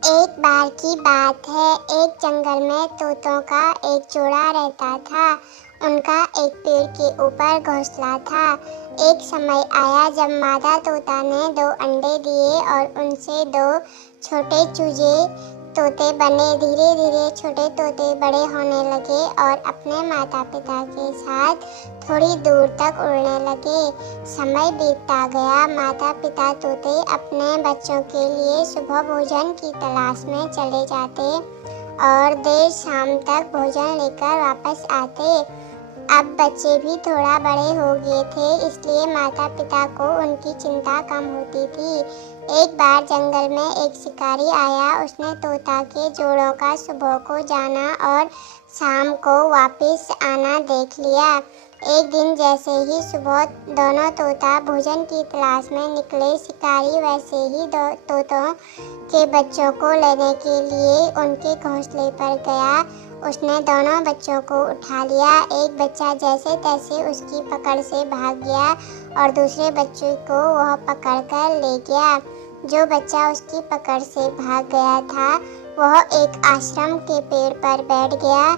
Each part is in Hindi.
एक बार की बात है, एक जंगल में तोतों का एक जोड़ा रहता था। उनका एक पेड़ के ऊपर घोंसला था। एक समय आया जब मादा तोता ने 2 अंडे दिए और उनसे 2 छोटे चूजे तोते बने। धीरे धीरे छोटे तोते बड़े होने लगे और अपने माता पिता के साथ थोड़ी दूर तक उड़ने लगे। समय बीतता गया। माता पिता तोते अपने बच्चों के लिए सुबह भोजन की तलाश में चले जाते और देर शाम तक भोजन लेकर वापस आते। अब बच्चे भी थोड़ा बड़े हो गए थे, इसलिए माता पिता को उनकी चिंता कम होती थी। एक बार जंगल में एक शिकारी आया। उसने तोता के जोड़ों का सुबह को जाना और शाम को वापस आना देख लिया। एक दिन जैसे ही सुबह दोनों तोता भोजन की तलाश में निकले, शिकारी वैसे ही तोतों के बच्चों को लेने के लिए उनके घोंसले पर गया। उसने दोनों बच्चों को उठा लिया। एक बच्चा जैसे तैसे उसकी पकड़ से भाग गया और दूसरे बच्चे को वह पकड़कर ले गया। जो बच्चा उसकी पकड़ से भाग गया था वह एक आश्रम के पेड़ पर बैठ गया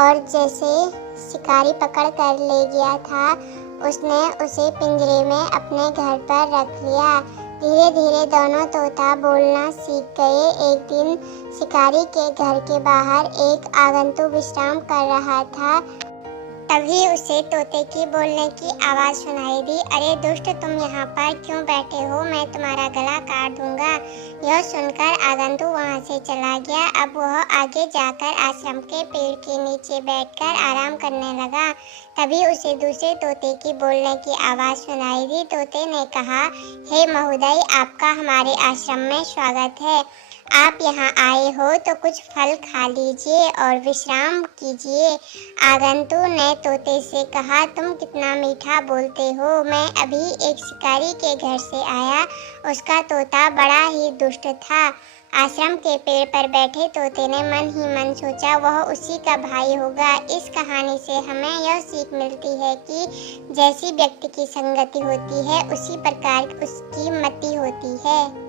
और जैसे शिकारी पकड़ कर ले गया था, उसने उसे पिंजरे में अपने घर पर रख लिया। धीरे धीरे दोनों तोता बोलना सीख गए। एक दिन शिकारी के घर के बाहर एक आगंतुक विश्राम कर रहा था। तभी उसे तोते की बोलने की आवाज़ सुनाई दी। अरे दुष्ट, तुम यहाँ पर क्यों बैठे हो? मैं तुम्हारा गला काट दूंगा। यह सुनकर आगंतुक वहाँ से चला गया। अब वह आगे जाकर आश्रम के पेड़ के नीचे बैठकर आराम करने लगा। तभी उसे दूसरे तोते की बोलने की आवाज़ सुनाई दी। तोते ने कहा, हे महोदय, आपका हमारे आश्रम में स्वागत है। आप यहाँ आए हो तो कुछ फल खा लीजिए और विश्राम कीजिए। आगंतुक ने तोते से कहा, तुम कितना मीठा बोलते हो। मैं अभी एक शिकारी के घर से आया। उसका तोता बड़ा ही दुष्ट था। आश्रम के पेड़ पर बैठे तोते ने मन ही मन सोचा, वह उसी का भाई होगा। इस कहानी से हमें यह सीख मिलती है कि जैसी व्यक्ति की संगति होती है उसी प्रकार उसकी मति होती है।